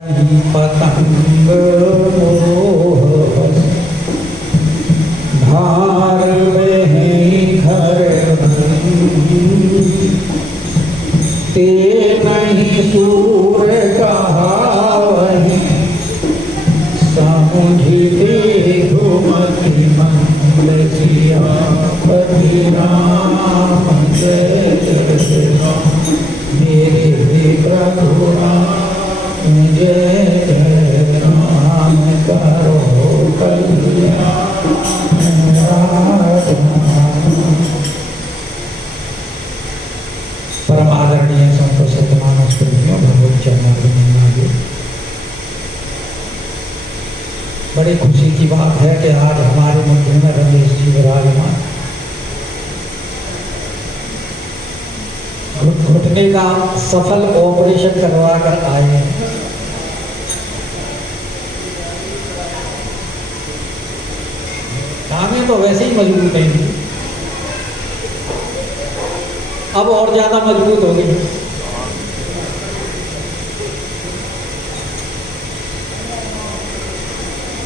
पतंग मोह धार में घर ते नहीं सूर कहावही समुझी घुमति मंगल जिया पति राम जय जय राम मेरे प्रभु राम जय जय राम करो कल्याण परम आदरणीय संत मानस प्रेमियों भगवत चरणारविंद। बड़ी खुशी की बात है कि आज हमारे मध्य में रमेश जी विराजमान घुटने का सफल ऑपरेशन करवा कर आए हैं। टांगे तो वैसे ही मजबूत नहीं थी, अब और ज्यादा मजबूत हो गई।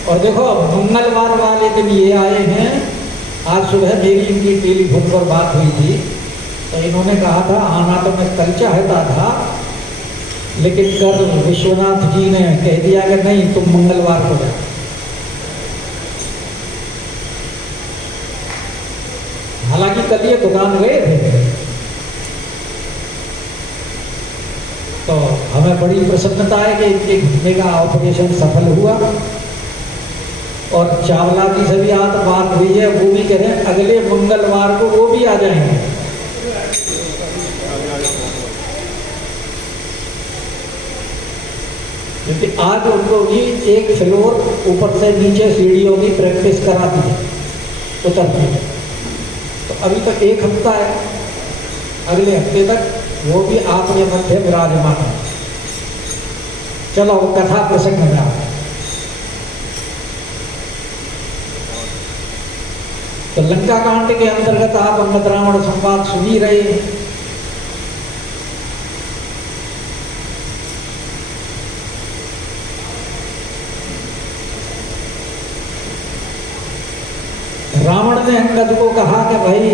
और देखो मंगलवार वाले दिन ये आए हैं। आज सुबह मेरी इनकी टेलीफोन पर बात हुई थी तो इन्होंने कहा था आना तो मैं कल चाहता था, लेकिन कल विश्वनाथ जी ने कह दिया कि नहीं तुम मंगलवार को जाओ। हालांकि कल ये दुकान गए थे तो हमें बड़ी प्रसन्नता है कि इनके घुटने का ऑपरेशन सफल हुआ। और चावला जी से भी आज बात हुई है, वो भी कह रहे हैं अगले मंगलवार को वो भी आ जाएंगे। क्योंकि आज उनको भी एक फ्लोर ऊपर से नीचे सीढ़ियों की प्रैक्टिस करा दी है उतरने की। तो अभी तक एक हफ्ता है, अगले हफ्ते तक वो भी आपके मध्य विराजमान है। चलो कथा प्रसंग में आ तो लंका कांड के अंतर्गत आप अमृत रावण संवाद सुन ही रहे हैं। रावण ने अंगद को कहा कि भाई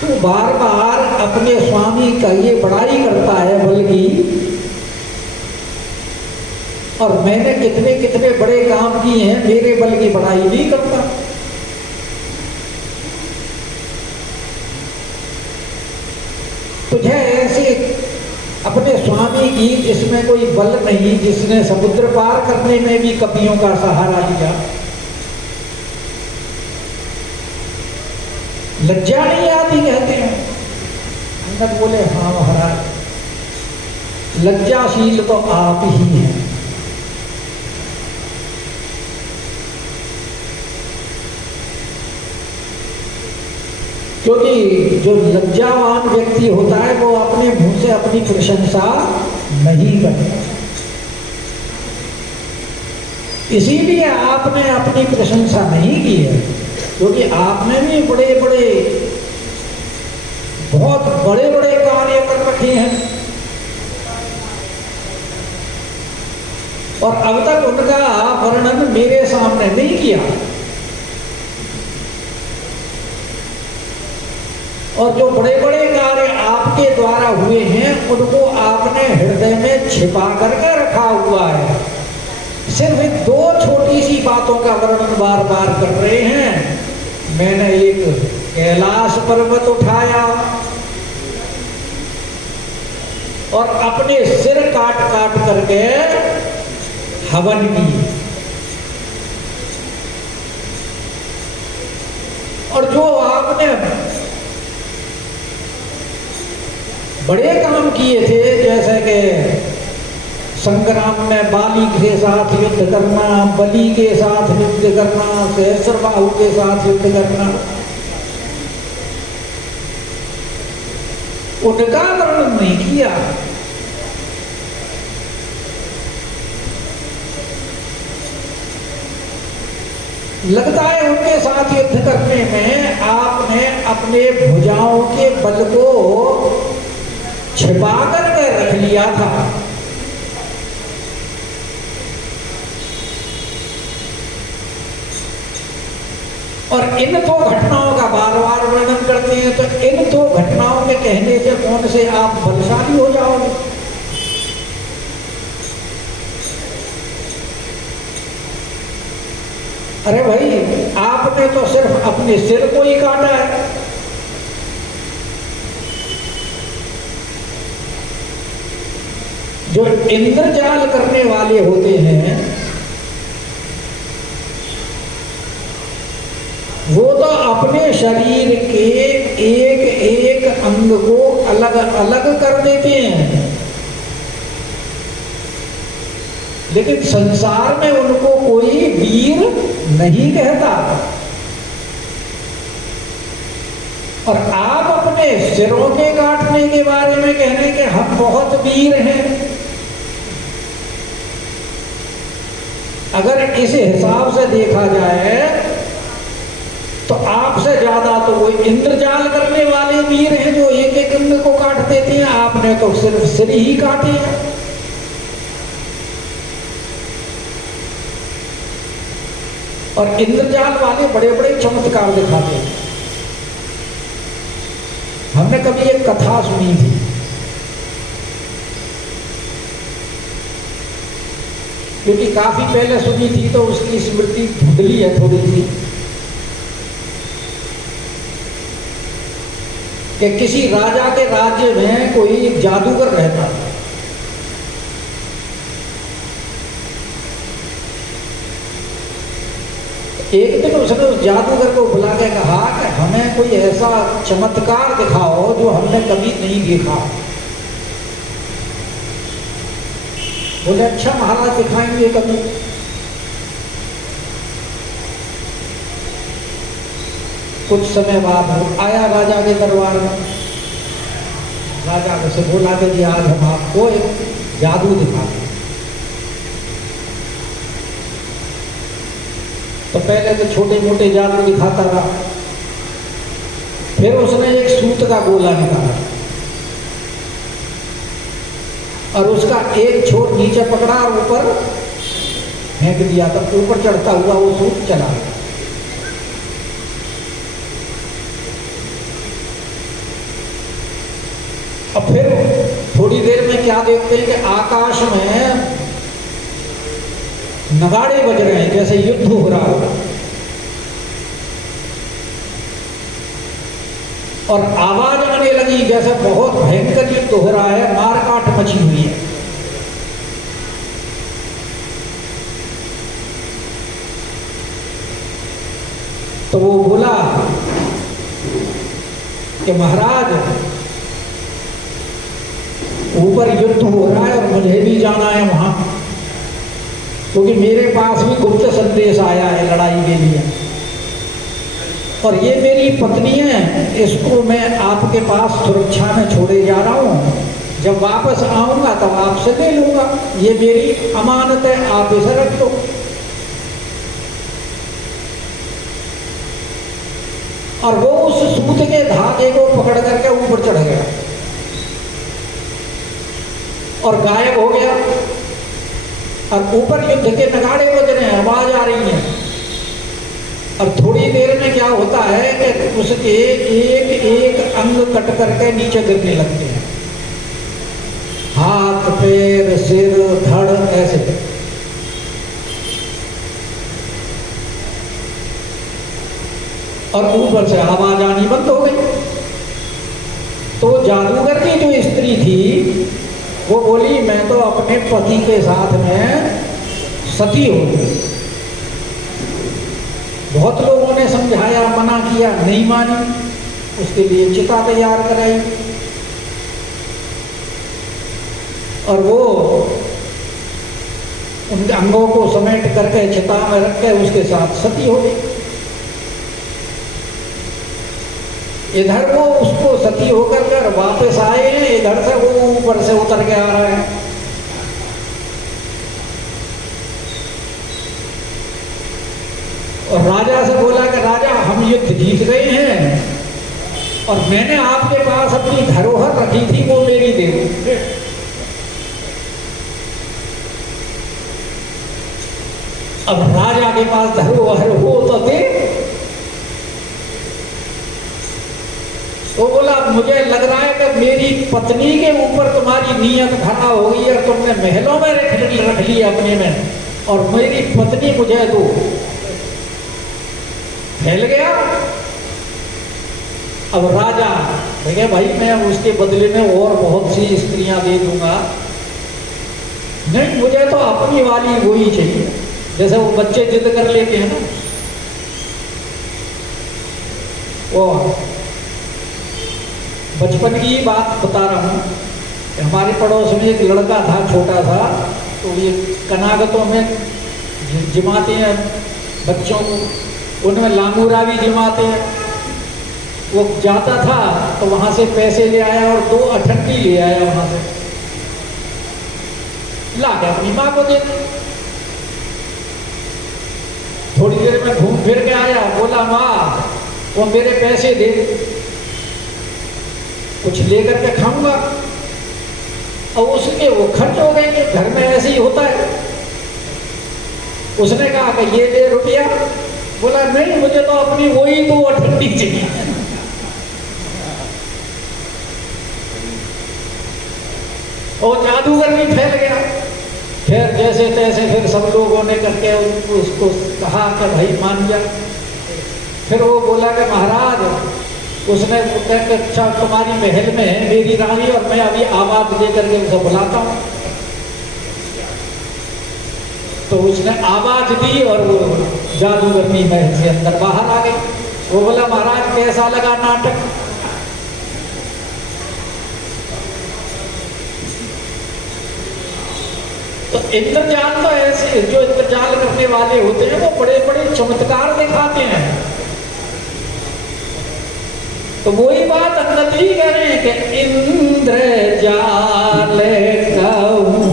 तू बार बार अपने स्वामी का ये बड़ाई करता है बल की, और मैंने कितने कितने बड़े काम किए हैं, मेरे बल की बड़ाई नहीं करता। तुझे ऐसे अपने स्वामी की जिसमें कोई बल नहीं, जिसने समुद्र पार करने में भी कपियों का सहारा लिया, लज्जा नहीं आती कहते हैं। अंगद बोले हाँ महाराज, लज्जाशील तो आप ही हैं। क्योंकि जो लज्जावान व्यक्ति होता है वो अपने मुंह से अपनी प्रशंसा नहीं करता, इसीलिए आपने अपनी प्रशंसा नहीं की है। क्योंकि आपने भी बड़े बड़े बहुत बड़े बड़े कार्य कर रखे हैं और अब तक उनका वर्णन मेरे सामने नहीं किया। और जो बड़े बड़े कार्य आपके द्वारा हुए हैं उनको आपने हृदय में छिपा करके रखा हुआ है। सिर्फ दो छोटी सी बातों का वर्णन बार बार कर रहे हैं। मैंने एक कैलाश पर्वत उठाया और अपने सिर काट काट करके हवन की, और जो आपने बड़े काम किए थे जैसे कि संग्राम में बाली के साथ युद्ध करना, बलि के साथ युद्ध करना, सहस्रबाहु के साथ युद्ध करना, उनका वर्णन नहीं किया। लगता है उनके साथ युद्ध करने में आपने अपने भुजाओं के बल को छिपा करके रख लिया था। और इन दो घटनाओं का बार बार वर्णन करते हैं। तो इन दो घटनाओं के कहने से कौन से आप बलशाली हो जाओगे? अरे भाई, आपने तो सिर्फ अपने सिर को ही काटा है। जो इंद्रजाल करने वाले होते हैं वो तो अपने शरीर के एक एक अंग को अलग अलग कर देते हैं, लेकिन संसार में उनको कोई वीर नहीं कहता। और आप अपने सिरों के काटने के बारे में कहने के हम बहुत वीर हैं। अगर इस हिसाब से देखा जाए तो आपसे ज्यादा तो वो इंद्रजाल करने वाले वीर हैं जो एक एक अंग को काट देते हैं। आपने तो सिर्फ सिर ही काटे हैं। और इंद्रजाल वाले बड़े बड़े चमत्कार दिखाते हैं। हमने कभी एक कथा सुनी थी, क्योंकि काफी पहले सुनी थी तो उसकी स्मृति धुंधली है थोड़ी सी, कि किसी राजा के राज्य में कोई जादूगर रहता था। एक दिन उसने उस जादूगर को बुला के कहा कि हमें कोई ऐसा चमत्कार दिखाओ जो हमने कभी नहीं देखा। बोले अच्छा महाराज दिखाएंगे कभी। कुछ समय बाद वो आया राजा के दरबार में। राजा से बोला कि जी आज हम आपको एक जादू दिखाते हैं। तो पहले तो छोटे मोटे जादू दिखाता रहा, फिर उसने एक सूत का गोला निकाला और उसका एक छोर नीचे पकड़ा और ऊपर फेंक दिया। तब ऊपर चढ़ता हुआ वो सूत चला गया। अब फिर थोड़ी देर में क्या देखते हैं कि आकाश में नगाड़े बज रहे हैं, जैसे युद्ध हो रहा हो। और आवाज आने लगी जैसे बहुत भयंकर युद्ध हो रहा है, मार काट मची हुई है। तो वो बोला कि महाराज ऊपर युद्ध हो रहा है और मुझे भी जाना है वहां, क्योंकि मेरे पास भी गुप्त संदेश आया है लड़ाई के लिए। और ये मेरी पत्नी है, इसको मैं आपके पास सुरक्षा में छोड़े जा रहा हूँ। जब वापस आऊंगा तब आपसे ले लूंगा, ये मेरी अमानत है, आप इसे रख लो। और वो उस सूत के धागे को पकड़ करके ऊपर चढ़ गया और गायब हो गया। और ऊपर युद्ध के नगाड़े बज रहे हैं, आवाज आ रही है। और थोड़ी देर में क्या होता है कि उसके एक एक अंग कट करके नीचे गिरने लगते हैं, हाथ पैर सिर धड़ ऐसे। और ऊपर से आवाज आनी बंद हो गई। तो जादूगर की जो स्त्री थी वो बोली मैं तो अपने पति के साथ में सती हूं। बहुत लोगों ने समझाया, मना किया, नहीं मानी। उसके लिए चिता तैयार कराई और वो उनके अंगों को समेट करके चिता में रख के उसके साथ सती हो गई। इधर वो उसको सती होकर कर वापस आए हैं, इधर से वो ऊपर से उतर के आ रहा है। और राजा से बोला कि राजा हम युद्ध जीत गए हैं और मैंने आपके पास अपनी धरोहर रखी थी, वो मेरी दे दो। अब राजा के पास धरोहर हो तो दे, वो बोला मुझे लग रहा है कि मेरी पत्नी के ऊपर तुम्हारी नीयत खराब हो गई है, तुमने महलों में रख लिया अपने में, और मेरी पत्नी मुझे दो। फैल गया। अब राजा देखे भाई मैं उसके बदले में और बहुत सी स्त्रियां दे दूंगा, नहीं मुझे तो अपनी वाली वही चाहिए। जैसे वो बच्चे जिद कर लेते हैं ना, वो बचपन की बात बता रहा हूँ। हमारे पड़ोस में एक लड़का था छोटा सा, तो ये कनागतों में जिमाते हैं बच्चों को, उनमें लांगूरा भी जिमाते हैं। वो जाता था तो वहां से पैसे ले आया और 2 अठन्नी ले आया, वहां से ला के अपनी माँ को दे दी। थोड़ी देर में घूम फिर के आया, बोला माँ वो मेरे पैसे दे, कुछ लेकर के खाऊंगा। और उसके वो खर्च हो गए, घर में ऐसे ही होता है। उसने कहा कि ये दे रुपया, बोला नहीं मुझे तो अपनी वही 2 अठन्नी चाहिए। और जादूगर भी फैल गया। फिर जैसे तैसे फिर सब लोगों ने करके उसको कहा कि भाई मान जा। फिर वो बोला कि महाराज, उसने कहा अच्छा तुम्हारी महल में है मेरी रानी, और मैं अभी आवाज दे करके उसे बुलाता हूँ। तो उसने आवाज दी और वो जादूगरनी महल से अंदर बाहर आ गई। वो बोला महाराज कैसा लगा नाटक? तो इंद्रजाल तो ऐसे, जो इंद्रजाल करने वाले होते हैं वो बड़े बड़े चमत्कार दिखाते हैं। तो वही बात अंगद जी कह रहे हैं कि इंद्रजाल कहूं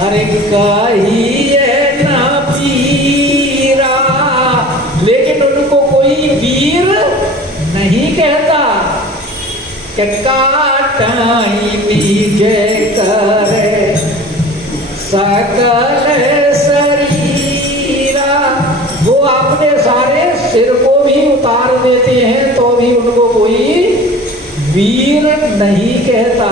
अरे कहिए ना पीरा, लेकिन उनको कोई वीर नहीं कहता कि काटाई नीचे करे सकल शरीरा। वो अपने सारे सिर को भी उतार देते हैं तो भी उनको कोई वीर नहीं कहता।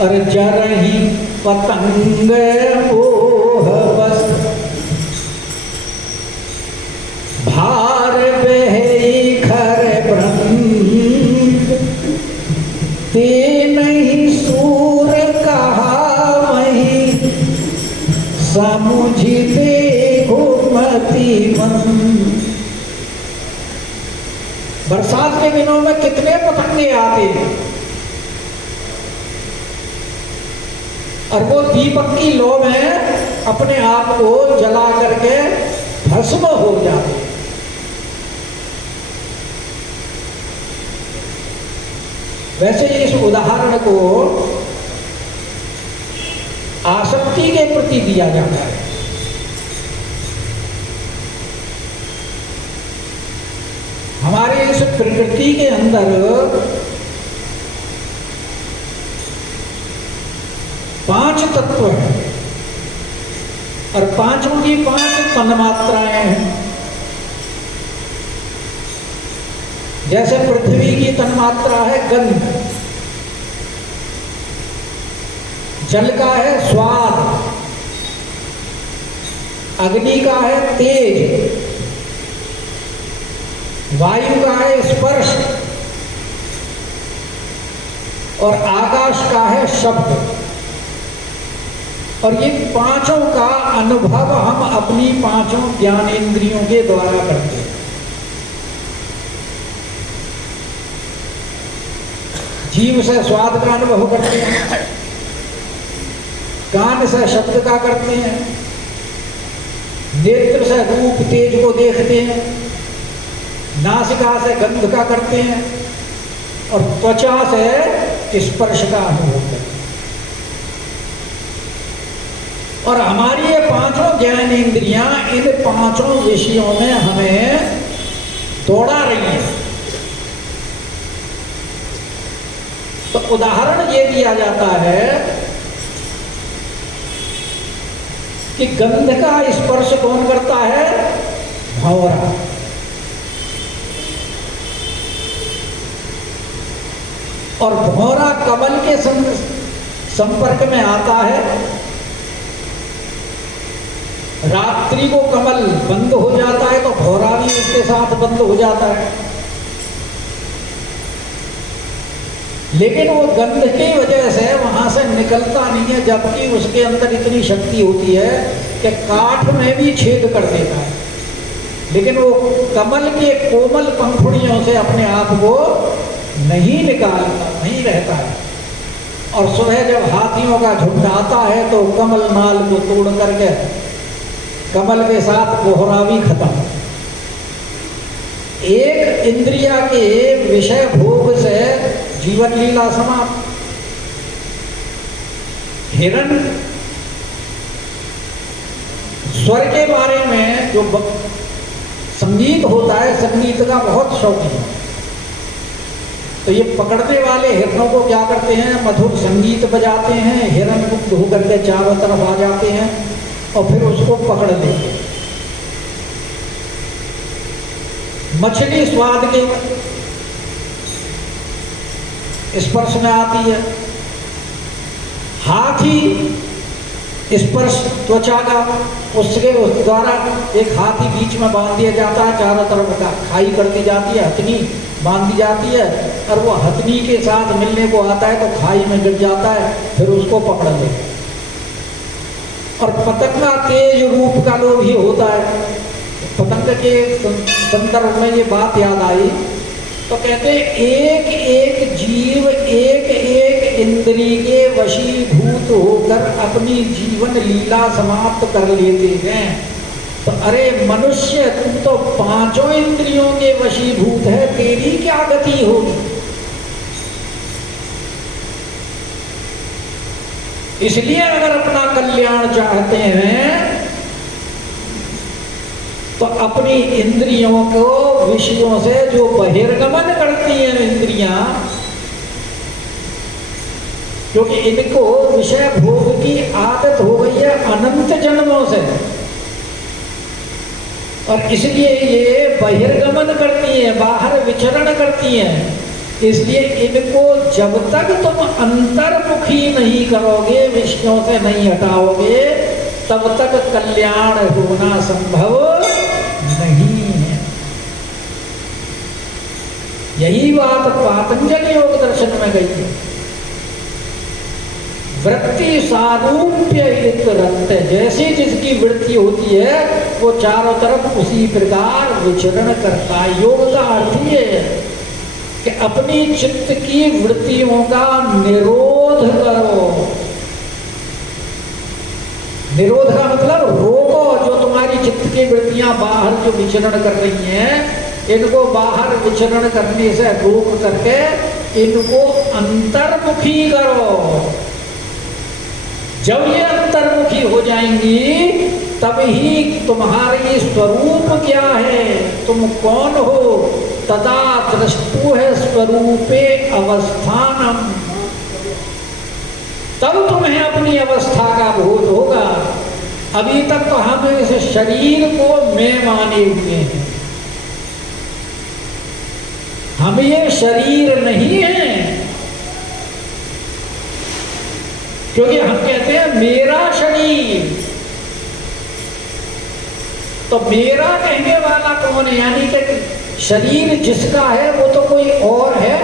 और जरही पतंग मोह बस भार बहे खर ब्रह्म, ते नहीं सूर कहा वही समुझते घुमती मन। बरसात के दिनों में कितने पतंगे आते हैं, और वो दीपक की लौ में अपने आप को जला करके भस्म हो जाते हैं। वैसे इस उदाहरण को आसक्ति के प्रति दिया जाता है। हमारे इस प्रकृति के अंदर 5 तत्व हैं, और पांचों की 5 तन्मात्राएं हैं। जैसे पृथ्वी की तन्मात्रा है गंध, जल का है स्वाद, अग्नि का है तेज, वायु का है स्पर्श, और आकाश का है शब्द। और ये पांचों का अनुभव हम अपनी 5 ज्ञानेंद्रियों के द्वारा करते हैं। जीव से स्वाद का अनुभव करते हैं, कान से शब्द का करते हैं, नेत्र से रूप तेज को देखते हैं, नासिका से गंध का करते हैं, और त्वचा से स्पर्श का अनुभव करते हैं। और हमारी ये 5 ज्ञानेंद्रियां इन 5 विषयों में हमें दौड़ा रही हैं। तो उदाहरण ये दिया जाता है कि गंध का स्पर्श कौन करता है? भंवरा। और भंवरा कमल के संपर्क में आता है। रात्रि को कमल बंद हो जाता है तो भंवरा भी उसके साथ बंद हो जाता है। लेकिन वो गंध की वजह से वहां से निकलता नहीं है, जबकि उसके अंदर इतनी शक्ति होती है कि काठ में भी छेद कर देता है, लेकिन वो कमल के कोमल पंखुड़ियों से अपने आप को नहीं निकालता, नहीं रहता है। और सुबह जब हाथियों का झुंड आता है तो कमल नाल को तोड़ करके कमल के साथ कोहरा भी खत्म। एक इंद्रिया के विषय भोग से जीवन लीला समाप्त। हिरण स्वर के बारे में जो संगीत होता है, संगीत का बहुत शौकीन है। तो ये पकड़ने वाले हिरणों को क्या करते हैं? मधुर संगीत बजाते हैं, हिरण मुक्त होकर के चारों तरफ आ जाते हैं और फिर उसको पकड़ लेते हैं। मछली स्वाद के स्पर्श में आती है। हाथी स्पर्श त्वचा का, उसके द्वारा एक हाथी बीच में बांध दिया जाता है, चारों तरफ का खाई करती जाती है, हथनी बांधी जाती है और वो हथनी के साथ मिलने को आता है तो खाई में गिर जाता है, फिर उसको पकड़ ले। और पतंग का तेज रूप का लोभ ही होता है। पतंग के संदर्भ में ये बात याद आई तो कहते एक एक जीव एक एक इंद्री के वशीभूत होकर अपनी जीवन लीला समाप्त कर लेते हैं। तो अरे मनुष्य, तुम तो पांचों इंद्रियों के वशीभूत है, तेरी क्या गति होगी? इसलिए अगर अपना कल्याण चाहते हैं तो अपनी इंद्रियों को विषयों से जो बहिर्गमन करती हैं इंद्रियां, क्योंकि इनको विषय भोग की आदत हो गई है अनंत जन्मों से, और इसलिए ये बहिर्गमन करती हैं, बाहर विचरण करती हैं। इसलिए इनको जब तक तुम अंतर्मुखी नहीं करोगे, विषयों से नहीं हटाओगे, तब तक कल्याण होना संभव नहीं है। यही बात पातंजलि योग दर्शन में गई है। वृत्ति सारूप्य रक्त, जैसी जिसकी वृत्ति होती है वो चारों तरफ उसी प्रकार विचरण करता है। योग का अर्थ ये है कि अपनी चित्त की वृत्तियों का निरोध करो। निरोध का मतलब रोको, जो तुम्हारी चित्त की वृत्तियां बाहर जो विचरण कर रही हैं, इनको बाहर विचरण करने से रोक करके इनको अंतर्मुखी करो। जब ये अंतर्मुखी हो जाएंगी तभी तुम्हारी स्वरूप क्या है, तुम कौन हो, तदा दृष्टु है स्वरूपे अवस्थानम, तब तुम्हें अपनी अवस्था का बोध होगा। अभी तक तो हम इस शरीर को मैं माने हुए हैं, हम ये शरीर नहीं है, क्योंकि हम कहते हैं मेरा शरीर। तो मेरा कहने वाला कौन है? यानी कि शरीर जिसका है वो तो कोई और है,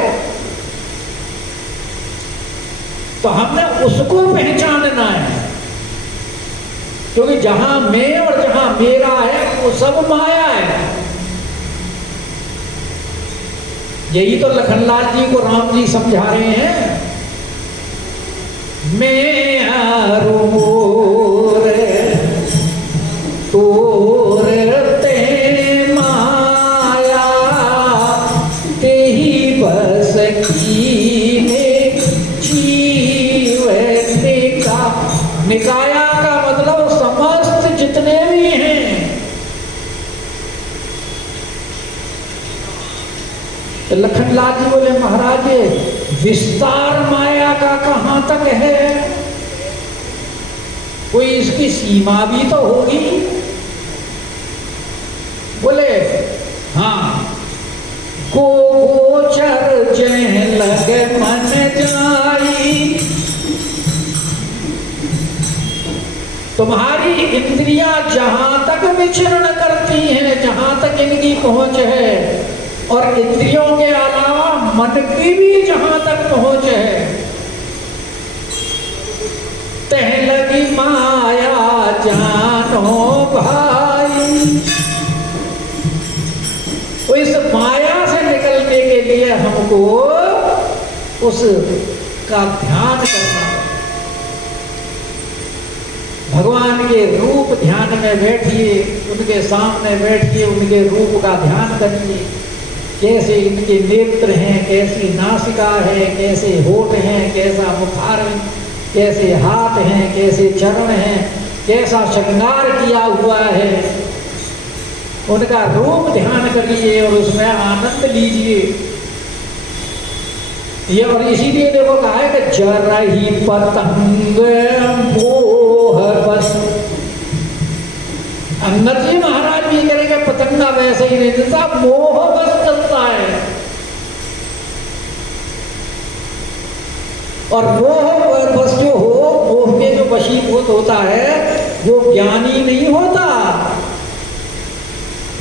तो हमने उसको पहचानना है, क्योंकि जहां मैं और जहां मेरा है वो सब माया है। यही तो लखनलाल जी को राम जी समझा रहे हैं। मैं मोर तोर ते माया तेही बस की निकाया का मतलब समस्त जितने भी हैं। तो लखनलाल जी बोले महाराज विस्तार माया का कहां तक है? कोई इसकी सीमा भी तो होगी। बोले हाँ, गोचर जय लगे मन जाई। तुम्हारी इंद्रियां जहां तक विचरण करती हैं, जहां तक इनकी पहुंच है, और इंद्रियों के अलावा मन की भी जहां तक पहुंच है, तह लगी माया जानो भाई। तो इस माया से निकलने के लिए हमको उसका ध्यान करना है। भगवान के रूप ध्यान में बैठिए, उनके सामने बैठिए, उनके रूप का ध्यान करिए। कैसे इनके नेत्र हैं, कैसी नासिका है, कैसे होठ हैं, कैसा मुखारविंद, कैसे हाथ हैं, कैसे चरण हैं, कैसा श्रृंगार किया हुआ है, उनका रूप ध्यान करिए और उसमें आनंद लीजिए। ये और इसीलिए देखो कहा है कि जरही पतंग मोह बस। अन्नत जी महाराज भी करेंगे पतंगा वैसे ही नहीं देता, मोह बस चलता है। और मोह बस जो हो, मोह के जो वशीभूत होता है, वो ज्ञानी नहीं होता,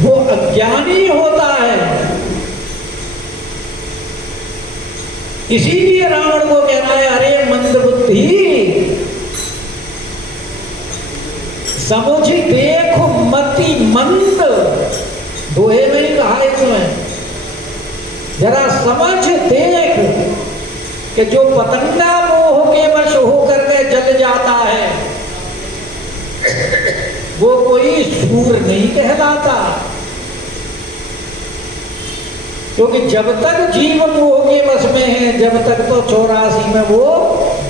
वो अज्ञानी होता है। इसीलिए रावण को कहना है, अरे मंद बुद्धि, समझ देख मति मंद। दोहे में ही कहा इसमें, जरा समझ देख कि जो पतंगा मोह के वश होकर के जल जाता है, वो कोई शूर नहीं कहलाता। क्योंकि जब तक जीव मोह के वश में है, जब तक तो 84 में वो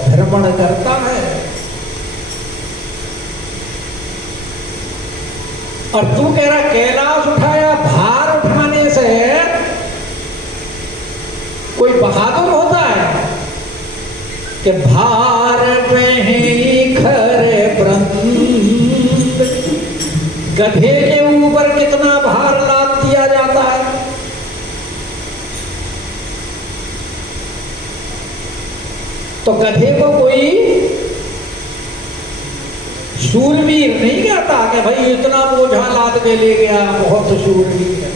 भ्रमण करता है। और तू कह रहा कैलाश उठाया, भार उठाने से कोई बहादुर होता है कि भार में खरे ब्रह्म। गधे के ऊपर कितना भार लाद दिया जाता है। तो गधे को कोई शूरवीर नहीं कहता कि भाई इतना बोझा लाद के ले गया, बहुत शूरवीर है।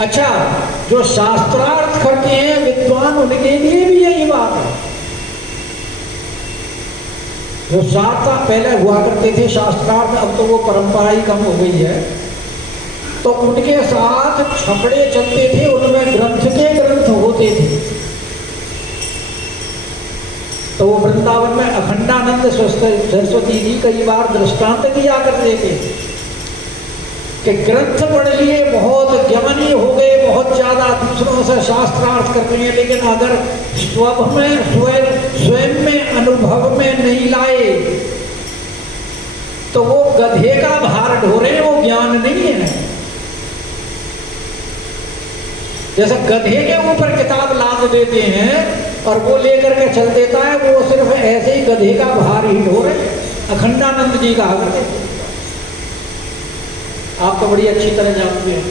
अच्छा, जो शास्त्रार्थ करते हैं विद्वान, उनके लिए भी यही बात है। जो शास्त्र पहले हुआ करते थे शास्त्रार्थ, अब तो वो परंपरा ही कम हो गई है, तो उनके साथ छपड़े चलते थे, उनमें ग्रंथ के ग्रंथ होते थे। तो वो वृंदावन में अखंडानंद सरस्वती जी कई बार दृष्टांत दिया करते थे कि ग्रंथ पढ़ लिए, बहुत ज्ञानी हो गए, बहुत ज्यादा दूसरों से शास्त्रार्थ करते हैं, लेकिन अगर स्वयं में अनुभव में नहीं लाए तो वो गधे का भार ढोरे, वो ज्ञान नहीं है। जैसे गधे के ऊपर किताब लाद देते हैं और वो लेकर के चल देता है, वो सिर्फ ऐसे ही गधे का भार ही ढोरे। अखंडानंद जी कहा करते थे, आप तो बड़ी अच्छी तरह जानते हैं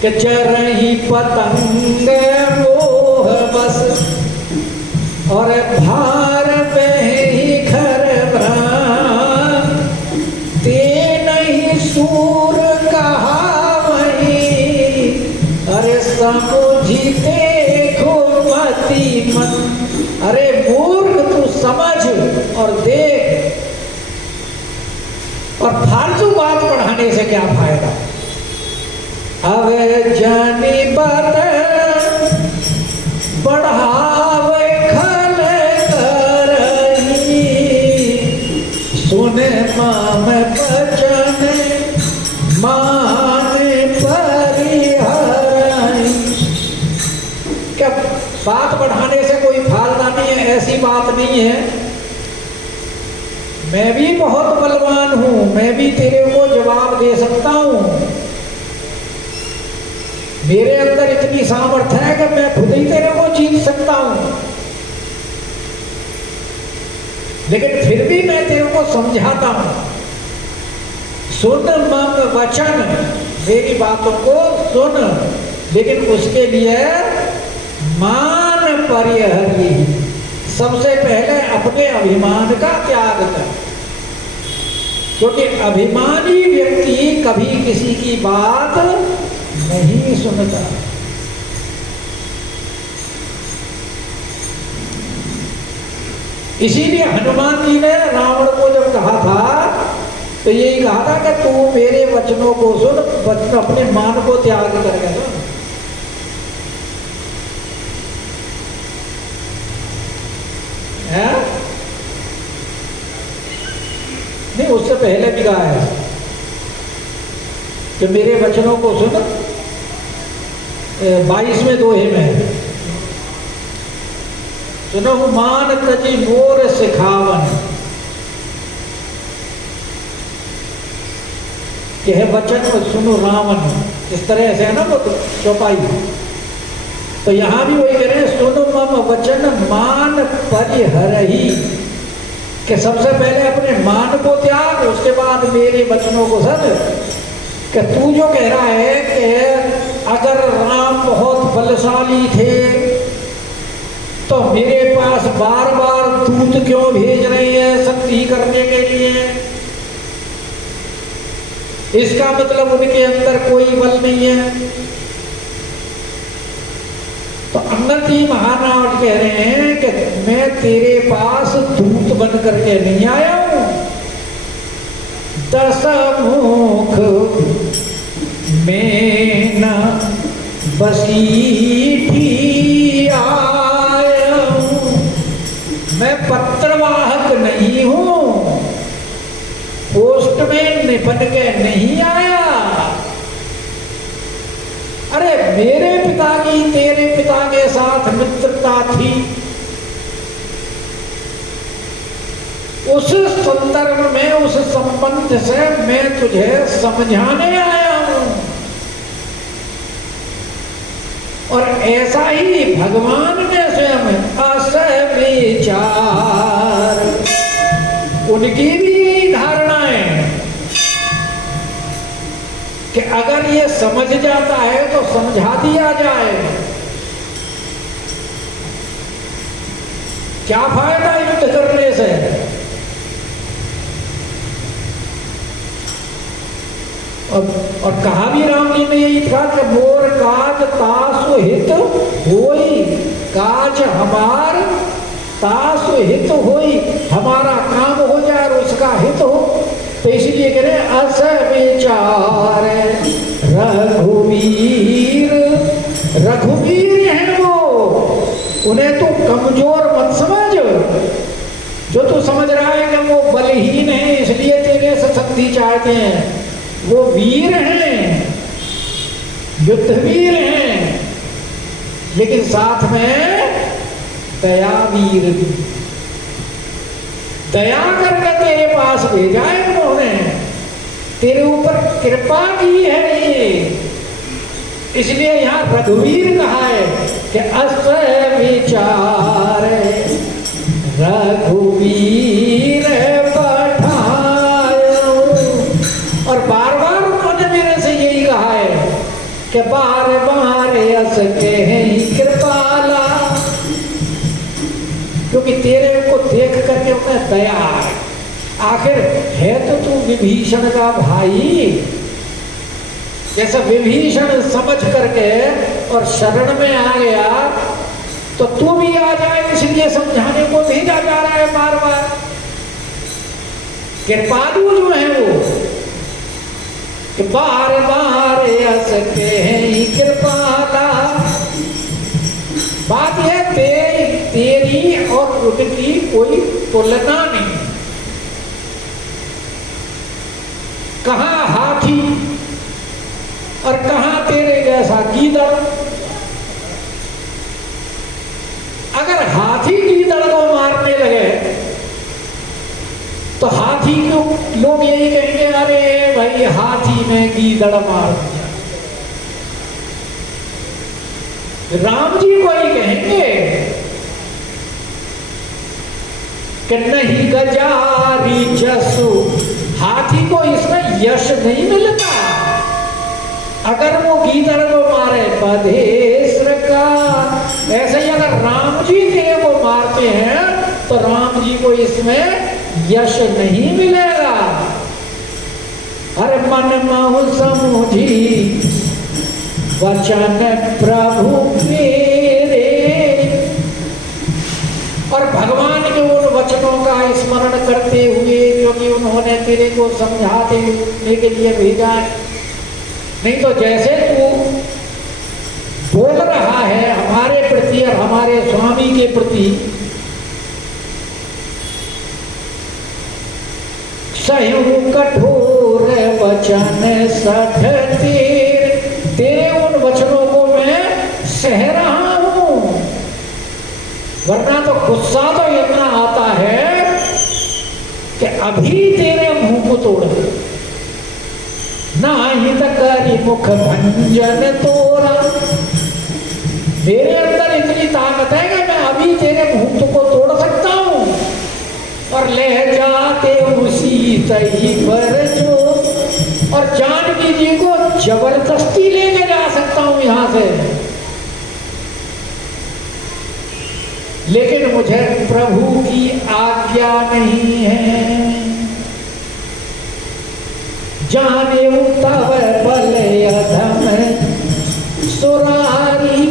कि चरही पतंग मोह बस, और भार पे ही खर भ्रम। ते नहीं सूर कहा वही, अरे समझी देखो मति मन। अरे मूर्ख, तू समझ और देख, और फालतू बात बढ़ाने से क्या फायदा। अब जानी बात बढ़ावे खल करही, सुने माम बचन माने परिहरही। क्या बात बढ़ाने से कोई फायदा नहीं है, ऐसी बात नहीं है। मैं भी बहुत बलवान हूं, मैं भी तेरे को जवाब दे सकता हूं। मेरे अंदर इतनी सामर्थ्य है कि मैं खुद ही तेरे को जीत सकता हूं, लेकिन फिर भी मैं तेरे को समझाता हूं। सुन मम वचन, मेरी बातों को सुन, लेकिन उसके लिए मान परिहरि, सबसे पहले अपने अभिमान का त्याग कर, क्योंकि अभिमानी व्यक्ति कभी किसी की बात नहीं सुनता। इसीलिए हनुमान जी ने रावण को जब कहा था तो यही कहा था कि तू मेरे वचनों को सुन, वचन अपने मान को त्याग करके सुन। नहीं, उससे पहले भी कहा है कि मेरे वचनों को सुन, 22वें दोहे में सुनहु मान तजी मोर सिखावन, कि है वचन सुनो रावण, इस तरह से है ना वो चौपाई। तो यहां भी वही कह रहे हैं, सुनो मम वचन मान परिहरहि, कि सबसे पहले अपने मान को त्याग, उसके बाद मेरे वचनों को सुन। कि तू जो कह रहा है कि अगर राम बहुत बलशाली थे तो मेरे पास बार बार दूत क्यों भेज रहे हैं शक्ति करने के लिए, इसका मतलब उनके अंदर कोई बल नहीं है। तो अंगद जी महाराज कह रहे हैं कि मैं तेरे पास दूत बन करके नहीं आया हूं, 10 मुख में न बसीठी आया हूं, मैं पत्रवाहक नहीं हूं, पोस्टमैन बन के नहीं आया। अरे मेरे पिता की तेरे पिता के साथ मित्रता थी, उस संदर्भ में उस संबंध से मैं तुझे समझाने आया हूं। और ऐसा ही भगवान ने स्वयं असह विचार, उनकी भी यही धारणा है कि अगर ये समझ जाता है तो समझा दिया जाए, क्या फायदा युद्ध करने से। और कहा भी राम जी ने यही था कि मोर काज तासु हित होई, काज हमार तासु हित होई, हमारा काम हो जाए और उसका हित हो। तो इसलिए कह रहे अस विचार रघुवीर, रघुवीर है वो, उन्हें तू कमजोर मत समझ। जो तू समझ रहा है कि वो बलहीन है इसलिए तेरे से शक्ति चाहते हैं, वो वीर हैं, युद्धवीर हैं, लेकिन साथ में दयावीर भी। दया करके तेरे पास भेजा है उन्होंने, तेरे ऊपर कृपा की है ये, इसलिए यहां रघुवीर कहा है कि अस विचार रघुवीर पठायो। और बार बार उन्होंने मेरे से यही कहा है कि बार बार अस के कृपाला, क्योंकि तेरे को देख करके उन्हें दया है। आखिर है तो तू विभीषण का भाई, जैसा विभीषण समझ करके और शरण में आ गया तो तू भी आ जाए, इसलिए समझाने को भेजा जा रहा है बार बार। कृपालु जो है वो कि बार बार अस के कृपाला। बात यह तेरी और उनकी कोई तुलना नहीं। कहां हाथी और कहां तेरे जैसा गीदड़। अगर हाथी गीदड़ को मारने लगे तो हाथी को लोग यही कहेंगे, अरे भाई हाथी ने गीदड़ मार दिया। राम जी को ही कहेंगे कि नहीं गजारी जसु, हाथी को इसमें यश नहीं मिलता। अगर वो गीदड़ को मारे बधेश्वर का, ऐसे ही अगर राम जी तेरे को मारते हैं तो राम जी को इसमें यश नहीं मिलेगा। अरे मन महु समुझी वचन प्रभु मेरे, और भगवान के उन वचनों का स्मरण करते हुए, क्योंकि उन्होंने तेरे को समझाने के लिए भेजा है। नहीं तो जैसे तू बोल रहा है हमारे प्रति और हमारे स्वामी के प्रति, सहु कठोर वचन सठ तेरे उन वचनों को मैं सह रहा हूं, वरना तो गुस्सा तो इतना आता है कि अभी तेरे मुंह को तोड़ दे। ना ही तकरी मुख भंजन तोड़ा, मेरे अंदर इतनी ताकत है कि मैं अभी तेरे मुंह को तोड़ सकता हूं और ले जाते उसी तही पर जो, और जानकी जी को जबरदस्ती लेके जा सकता हूं यहां से। लेकिन मुझे प्रभु की आज्ञा नहीं है। जाने तब बल अधम सुरारी,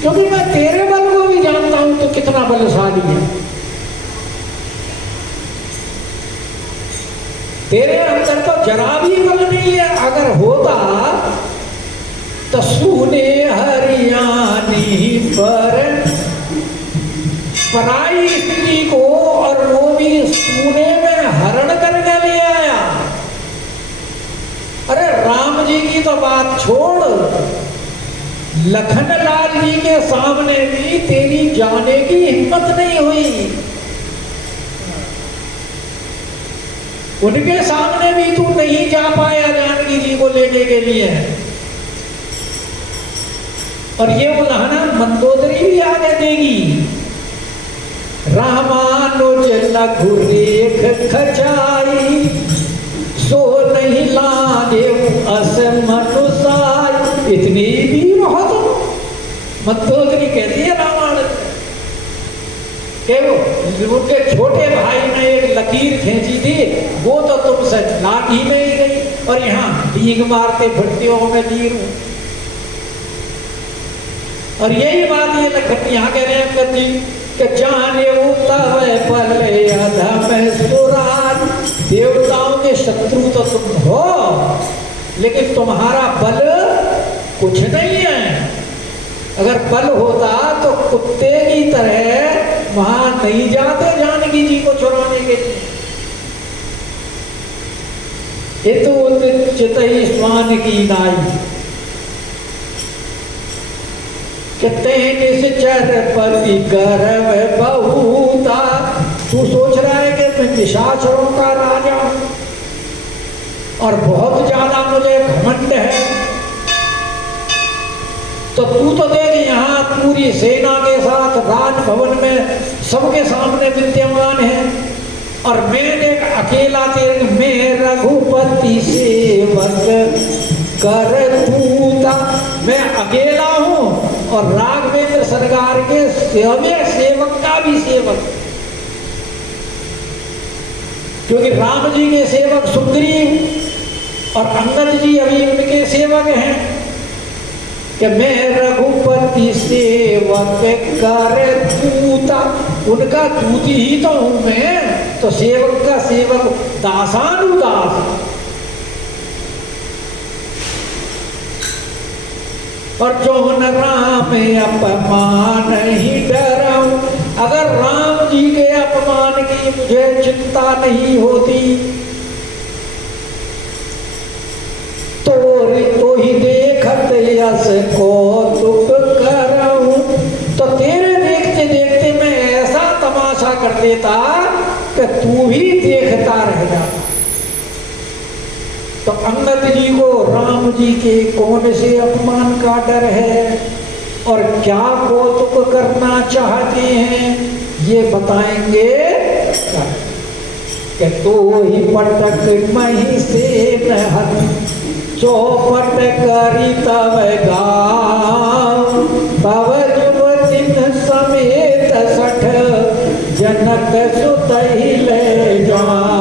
क्योंकि मैं तेरे बल को भी जानता हूं तो कितना बलशाली है। तेरे अंदर तो जरा भी बल नहीं है। अगर होता तो सुने हरियाणी पर पराई स्त्री को, और वो भी सुने में हरण करके ले आया। अरे राम जी की तो बात छोड़, लखनलाल जी के सामने भी तेरी जाने की हिम्मत नहीं हुई। उनके सामने भी तू नहीं जा पाया जानकी जी को लेने के लिए। और ये उल्हाना मंदोदरी भी आगे देगी। रामानुज लघु रेख खचाई, सो नहीं लागे अस मनुसाई। इतनी भी बहुत मंदोदरी कहती है रामानुज के उनके छोटे भाई ने एक लकीर खींची थी, वो तो तुमसे लाठी में ही गई, और यहाँ डींग मारते फिरते हो मैं वीर हूं। और यही बात ये लखन यहाँ कह रहे हैं अंगद जी कि जाने पले अधम सुराज, देवताओं के शत्रु तो तुम हो, लेकिन तुम्हारा बल कुछ नहीं है। अगर बल होता तो कुत्ते की तरह वहां नहीं जाते जानकी जी को चुराने के लिए। चितई स्वान की नाई, कितने निश्चर पति गर्व बहुता। तू सोच रहा है कि मैं निशाचरों का राजा हूं और बहुत ज्यादा मुझे घमंड है, तो तू तो देख यहाँ पूरी सेना के साथ राजभवन में सबके सामने विद्यमान है, और मैं देख अकेला तेरे में रघुपति सेवक कर तूता। मैं अकेला हूं और राघवेंद्र सरकार के सेवक का भी सेवक, क्योंकि राम जी के सेवक सुग्रीव और अंगद जी अभी उनके सेवक हैं कि मैं रघुपति सेवक कर तूता। उनका दूती ही तो हूं मैं, तो सेवक का सेवक दासानुदास। और जो न राम अपमान ही डराऊं, अगर राम जी के अपमान की मुझे चिंता नहीं होती तो ही देखत यस को दुख कराऊं। तो तेरे देखते देखते मैं ऐसा तमाशा कर देता कि तू भी देखता रह जाता। तो अंगद जी को राम जी के कौन से अपमान का डर है? और क्या कौतुक करना चाहते हैं ये बताएंगे कि तू ही पटक मही से नहत चौपट करी तव गाँव तव युवतिन समेत 60 जनक सुतहि ले जा।